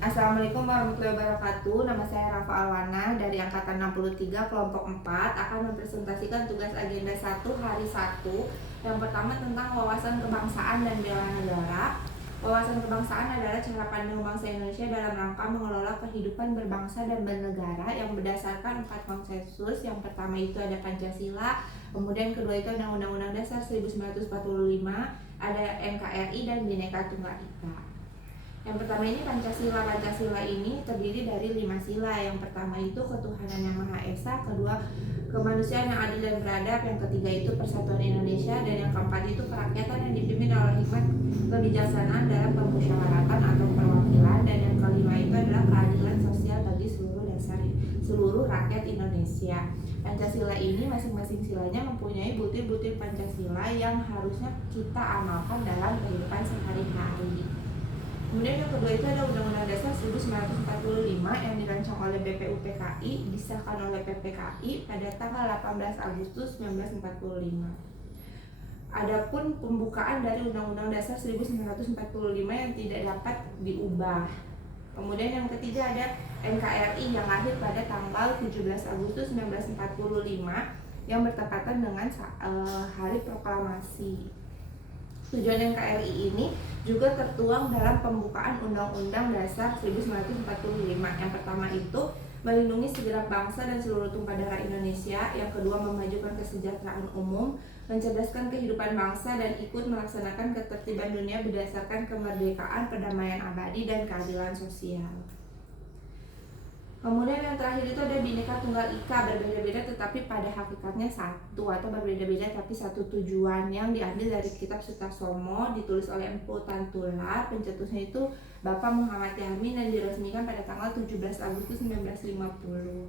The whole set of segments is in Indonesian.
Assalamualaikum warahmatullahi wabarakatuh. Nama saya Rafa Alwana dari Angkatan 63 Kelompok 4 akan mempresentasikan tugas agenda 1 hari 1. Yang pertama tentang wawasan kebangsaan dan bela negara. Wawasan kebangsaan adalah cara pandang bangsa Indonesia dalam rangka mengelola kehidupan berbangsa dan bernegara yang berdasarkan 4 konsensus. Yang pertama itu ada Pancasila, kemudian kedua itu ada Undang-Undang Dasar 1945, ada NKRI dan Bhinneka Tunggal Ika. Yang pertama ini Pancasila. Pancasila ini terdiri dari 5 sila. Yang pertama itu ketuhanan yang Maha Esa, kedua kemanusiaan yang adil dan beradab, yang ketiga itu persatuan Indonesia, dan yang keempat itu kerakyatan yang dipimpin oleh hikmat kebijaksanaan dalam permusyawaratan atau perwakilan, dan yang kelima itu adalah keadilan sosial bagi seluruh rakyat Indonesia. Pancasila ini masing-masing silanya mempunyai butir-butir Pancasila yang harusnya kita amalkan dalam kehidupan sehari-hari. Kemudian yang kedua itu ada Undang-Undang Dasar 1945 yang dirancang oleh BPUPKI, disahkan oleh PPKI pada tanggal 18 Agustus 1945. Adapun pembukaan dari Undang-Undang Dasar 1945 yang tidak dapat diubah. Kemudian yang ketiga ada NKRI yang lahir pada tanggal 17 Agustus 1945 yang bertepatan dengan Hari Proklamasi. Tujuan NKRI ini juga tertuang dalam pembukaan Undang-Undang Dasar 1945. Yang pertama itu melindungi segenap bangsa dan seluruh tumpah darah Indonesia. Yang kedua memajukan kesejahteraan umum, mencerdaskan kehidupan bangsa, dan ikut melaksanakan ketertiban dunia berdasarkan kemerdekaan, perdamaian abadi, dan keadilan sosial. Kemudian yang terakhir itu ada Bhinneka Tunggal Ika, berbeda-beda tetapi pada hakikatnya satu, atau berbeda-beda tapi satu tujuan, yang diambil dari kitab Sutarsomo, ditulis oleh Empu Tantular, pencetusnya itu Bapak Muhammad Yamin, dan diresmikan pada tanggal 17 Agustus 1950.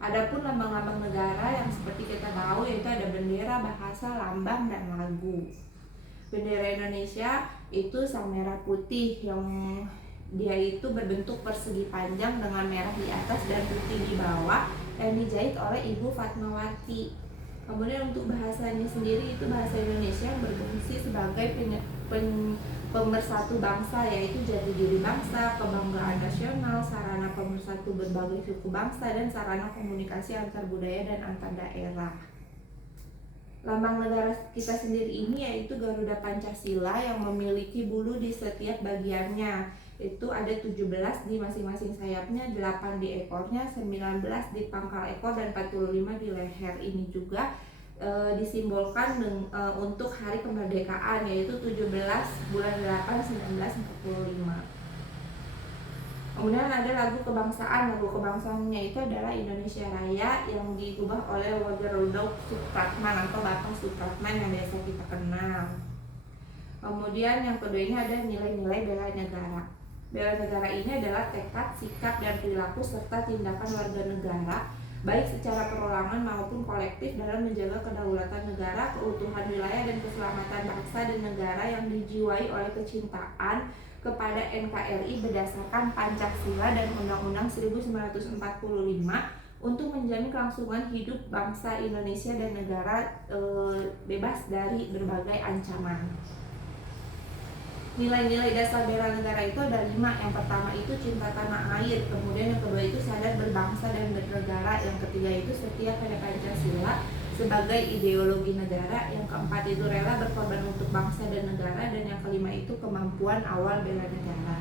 Adapun lambang-lambang negara yang seperti kita tahu yaitu ada bendera, bahasa, lambang, dan lagu. Bendera Indonesia itu sang merah putih yang dia itu berbentuk persegi panjang dengan merah di atas dan putih di bawah, dan dijahit oleh Ibu Fatmawati. Kemudian untuk bahasanya sendiri itu bahasa Indonesia yang berfungsi sebagai pemersatu bangsa, yaitu jati diri bangsa, kebanggaan nasional, sarana pemersatu berbagai suku bangsa, dan sarana komunikasi antar budaya dan antar daerah. Lambang negara kita sendiri ini yaitu Garuda Pancasila yang memiliki bulu di setiap bagiannya. Itu ada 17 di masing-masing sayapnya, 8 di ekornya, 19 di pangkal ekor, dan 45 di leher. Ini juga disimbolkan untuk hari kemerdekaan, yaitu 17 bulan 8 1945. Kemudian ada lagu kebangsaan. Lagu kebangsaannya itu adalah Indonesia Raya yang diubah oleh Rudolf Supratman atau Bapak Supratman yang biasa kita kenal. Kemudian yang kedua ini ada nilai-nilai bela negara. Bela negara ini adalah tekad, sikap, dan perilaku serta tindakan warga negara baik secara perorangan maupun kolektif dalam menjaga kedaulatan negara, keutuhan wilayah, dan keselamatan bangsa dan negara yang dijiwai oleh kecintaan kepada NKRI berdasarkan Pancasila dan Undang-Undang 1945 untuk menjamin kelangsungan hidup bangsa Indonesia dan negara bebas dari berbagai ancaman. Nilai-nilai dasar bela negara itu ada 5. Yang pertama itu cinta tanah air, kemudian yang kedua itu sadar berbangsa dan bernegara, yang ketiga itu setia pada Pancasila sebagai ideologi negara, yang keempat itu rela berkorban untuk bangsa dan negara, dan yang kelima itu kemampuan awal bela negara.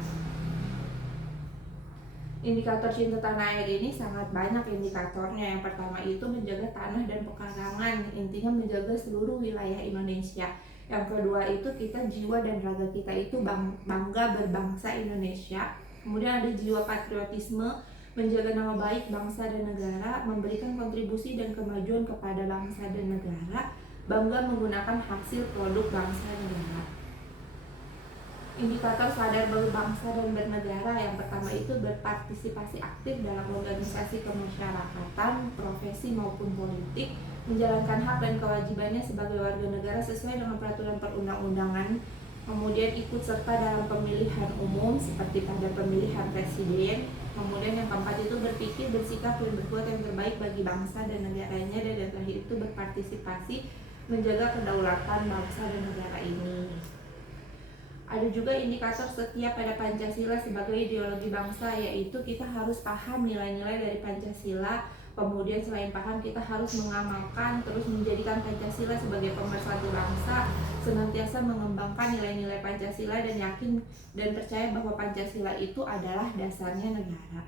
Indikator cinta tanah air ini sangat banyak indikatornya. Yang pertama itu menjaga tanah dan pekarangan, intinya menjaga seluruh wilayah Indonesia. Yang kedua itu kita jiwa dan raga kita itu bangga berbangsa Indonesia. Kemudian ada jiwa patriotisme, menjaga nama baik bangsa dan negara, memberikan kontribusi dan kemajuan kepada bangsa dan negara, bangga menggunakan hasil produk bangsa dan negara. Indikator sadar berbangsa dan bernegara, yang pertama itu berpartisipasi aktif dalam organisasi kemasyarakatan, profesi maupun politik, menjalankan hak dan kewajibannya sebagai warga negara sesuai dengan peraturan perundang-undangan, kemudian ikut serta dalam pemilihan umum seperti pada pemilihan presiden. Kemudian yang keempat itu berpikir, bersikap, dan berbuat yang terbaik bagi bangsa dan negaranya, dan yang terakhir itu berpartisipasi menjaga kedaulatan bangsa dan negara ini. Ada juga indikator setia pada Pancasila sebagai ideologi bangsa, yaitu kita harus paham nilai-nilai dari Pancasila. Kemudian selain paham, kita harus mengamalkan, terus menjadikan Pancasila sebagai pemersatu bangsa, senantiasa mengembangkan nilai-nilai Pancasila dan yakin dan percaya bahwa Pancasila itu adalah dasarnya negara.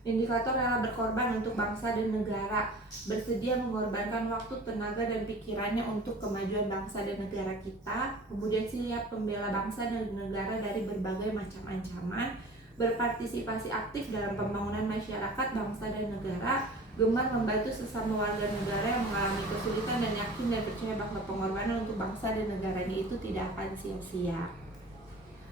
Indikator rela berkorban untuk bangsa dan negara, bersedia mengorbankan waktu, tenaga, dan pikirannya untuk kemajuan bangsa dan negara kita. Kemudian siap membela bangsa dan negara dari berbagai macam ancaman, berpartisipasi aktif dalam pembangunan masyarakat, bangsa, dan negara, gemar membantu sesama warga negara yang mengalami kesulitan dan yakin dan percaya bahwa pengorbanan untuk bangsa dan negaranya itu tidak akan sia-sia.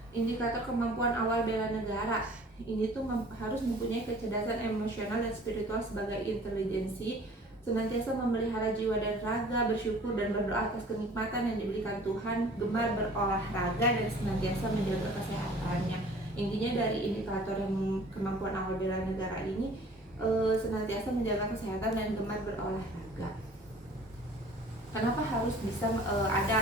Indikator kemampuan awal bela negara, ini tuh harus mempunyai kecerdasan emosional dan spiritual sebagai intelijensi, senantiasa memelihara jiwa dan raga, bersyukur dan berdoa atas kenikmatan yang diberikan Tuhan, gemar berolahraga dan senantiasa menjaga kesehatannya. Intinya dari indikator kemampuan awal bela negara ini senantiasa menjaga kesehatan dan gemar berolahraga. Kenapa harus bisa ada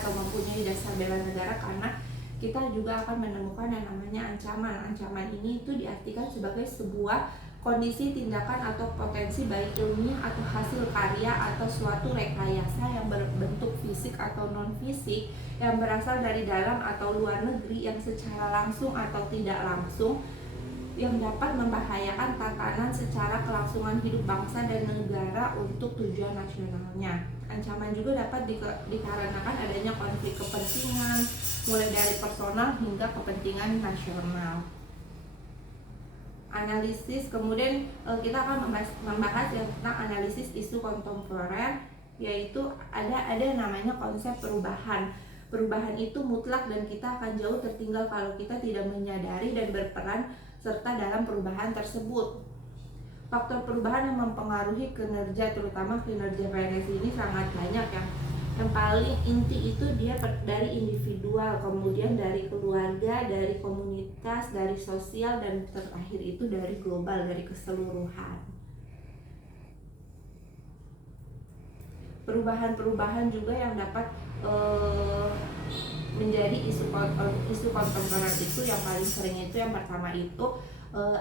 atau mempunyai dasar bela negara? Karena kita juga akan menemukan yang namanya ancaman. Ancaman ini itu diartikan sebagai sebuah kondisi, tindakan, atau potensi baik ilmiah atau hasil karya atau suatu rekayasa yang berbentuk fisik atau non-fisik yang berasal dari dalam atau luar negeri yang secara langsung atau tidak langsung yang dapat membahayakan tatanan secara kelangsungan hidup bangsa dan negara untuk tujuan nasionalnya. Ancaman juga dapat dikarenakan adanya konflik kepentingan, mulai dari personal hingga kepentingan nasional. Analisis, kemudian kita akan membahas tentang analisis isu kontemporer, yaitu ada namanya konsep perubahan. Perubahan itu mutlak dan kita akan jauh tertinggal kalau kita tidak menyadari dan berperan serta dalam perubahan tersebut. Faktor perubahan yang mempengaruhi kinerja, terutama kinerja PNS ini sangat banyak ya. Yang paling inti itu dia dari individual, kemudian dari keluarga, dari komunitas, dari sosial, dan terakhir itu dari global, dari keseluruhan. Perubahan-perubahan juga yang dapat menjadi isu kontemporer itu yang paling sering itu yang pertama itu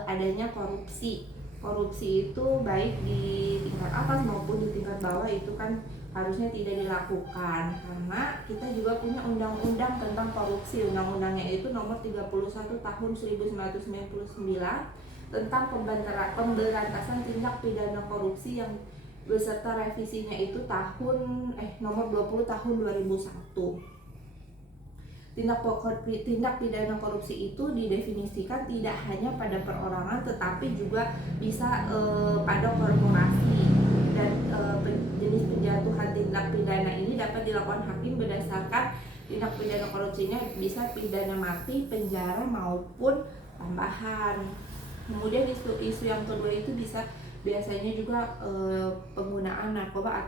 adanya korupsi. Korupsi itu baik di tingkat atas maupun di tingkat bawah itu kan harusnya tidak dilakukan, karena kita juga punya undang-undang tentang korupsi. Undang-undangnya itu nomor 31 tahun 1999 tentang pemberantasan tindak pidana korupsi yang beserta revisinya itu nomor 20 tahun 2001. Tindak pidana korupsi itu didefinisikan tidak hanya pada perorangan tetapi juga bisa pada korporasi, dan jenis penjatuhan tindak pidana ini dapat dilakukan hakim berdasarkan tindak pidana korupsinya bisa pidana mati, penjara maupun tambahan. Kemudian isu yang kedua itu biasanya juga penggunaan narkoba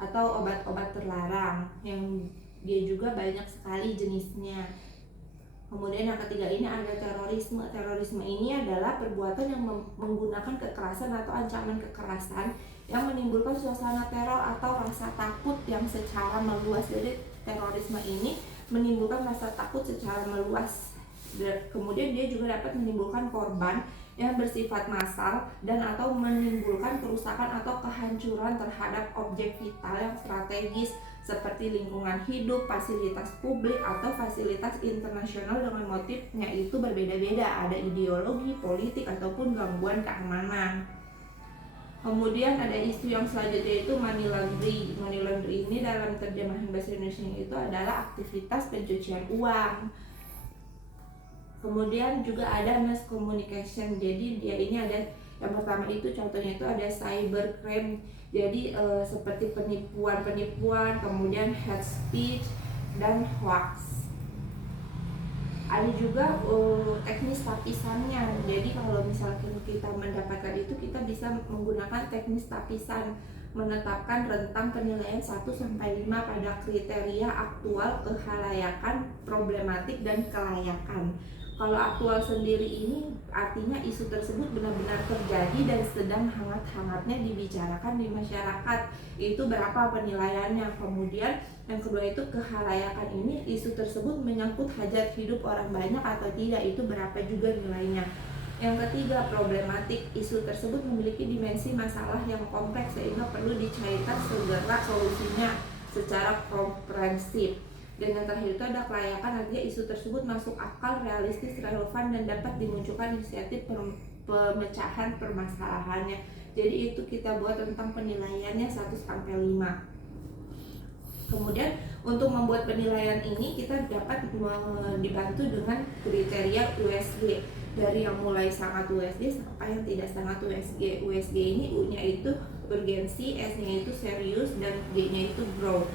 atau obat-obat terlarang yang dia juga banyak sekali jenisnya. Kemudian yang ketiga ini ada terorisme. Terorisme ini adalah perbuatan yang menggunakan kekerasan atau ancaman kekerasan yang menimbulkan suasana teror atau rasa takut yang secara meluas. Jadi terorisme ini menimbulkan rasa takut secara meluas. Kemudian dia juga dapat menimbulkan korban yang bersifat massal dan atau menimbulkan kerusakan atau kehancuran terhadap objek vital yang strategis seperti lingkungan hidup, fasilitas publik, atau fasilitas internasional dengan motifnya itu berbeda-beda, ada ideologi, politik, ataupun gangguan keamanan. Kemudian ada isu yang selanjutnya itu money laundry. Money laundry ini dalam terjemahan bahasa Indonesia itu adalah aktivitas pencucian uang. Kemudian juga ada mass communication. Jadi dia ini ada yang pertama itu contohnya itu ada cybercrime. Jadi seperti penipuan, kemudian hate speech dan hoax. Ada juga teknis tapisannya. Jadi kalau misalkan kita mendapatkan itu, kita bisa menggunakan teknis tapisan, menetapkan rentang penilaian 1-5 pada kriteria aktual, kehalayakan, problematik, dan kelayakan. Kalau aktual sendiri ini artinya isu tersebut benar-benar terjadi dan sedang hangat-hangatnya dibicarakan di masyarakat. Itu berapa penilaiannya. Kemudian yang kedua itu kehalayakan ini, isu tersebut menyangkut hajat hidup orang banyak atau tidak, itu berapa juga nilainya. Yang ketiga, problematik. Isu tersebut memiliki dimensi masalah yang kompleks sehingga perlu dicairkan segera solusinya secara komprehensif. Dan yang terakhir itu ada kelayakan, artinya isu tersebut masuk akal, realistis, relevan, dan dapat dimunculkan inisiatif pemecahan permasalahannya. Jadi itu kita buat tentang penilaiannya 1-5. Kemudian untuk membuat penilaian ini kita dapat dibantu dengan kriteria USG, dari yang mulai sangat USG sampai yang tidak sangat USG. USG ini U-nya itu urgensi, S-nya itu serius, dan G-nya itu growth.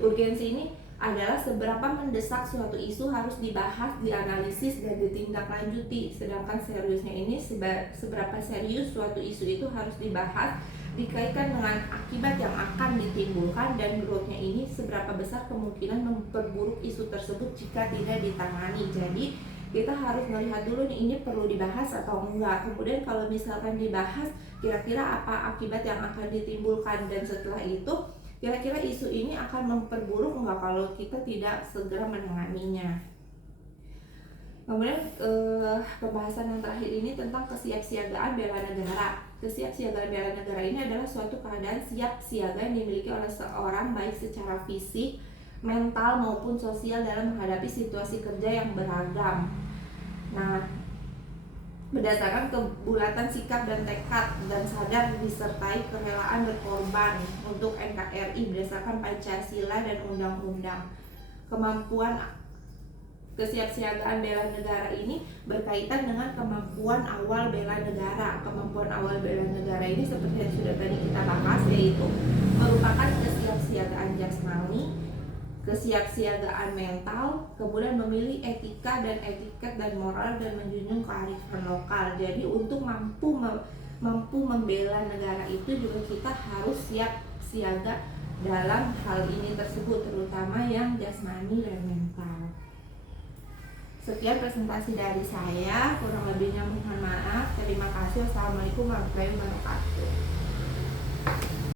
Urgensi ini adalah seberapa mendesak suatu isu harus dibahas, dianalisis, dan ditindaklanjuti. Sedangkan seriusnya ini seberapa serius suatu isu itu harus dibahas, dikaitkan dengan akibat yang akan ditimbulkan, dan growth-nya ini seberapa besar kemungkinan memperburuk isu tersebut jika tidak ditangani. Jadi kita harus melihat dulu nih, ini perlu dibahas atau enggak. Kemudian kalau misalkan dibahas, kira-kira apa akibat yang akan ditimbulkan, dan setelah itu kira-kira isu ini akan memperburuk enggak kalau kita tidak segera menanganinya. Kemudian pembahasan yang terakhir ini tentang kesiapsiagaan bela negara. Kesiapsiagaan bela negara ini adalah suatu keadaan siap siaga yang dimiliki oleh seorang baik secara fisik, mental maupun sosial dalam menghadapi situasi kerja yang beragam. Nah, berdasarkan kebulatan sikap dan tekad dan sadar disertai kerelaan berkorban untuk NKRI berdasarkan Pancasila dan undang-undang. Kemampuan kesiapsiagaan bela negara ini berkaitan dengan kemampuan awal bela negara. Kemampuan awal bela negara ini seperti yang sudah tadi kita bahas, yaitu merupakan kesiapsiagaan jasmani, kesiapsiagaan mental, kemudian memilih etika dan etiket dan moral, dan menjunjung kearifan lokal. Jadi untuk mampu membela negara itu juga kita harus siap siaga dalam hal ini tersebut, terutama yang jasmani dan mental. Sekian presentasi dari saya, kurang lebihnya mohon maaf. Terima kasih. Wassalamualaikum warahmatullahi wabarakatuh.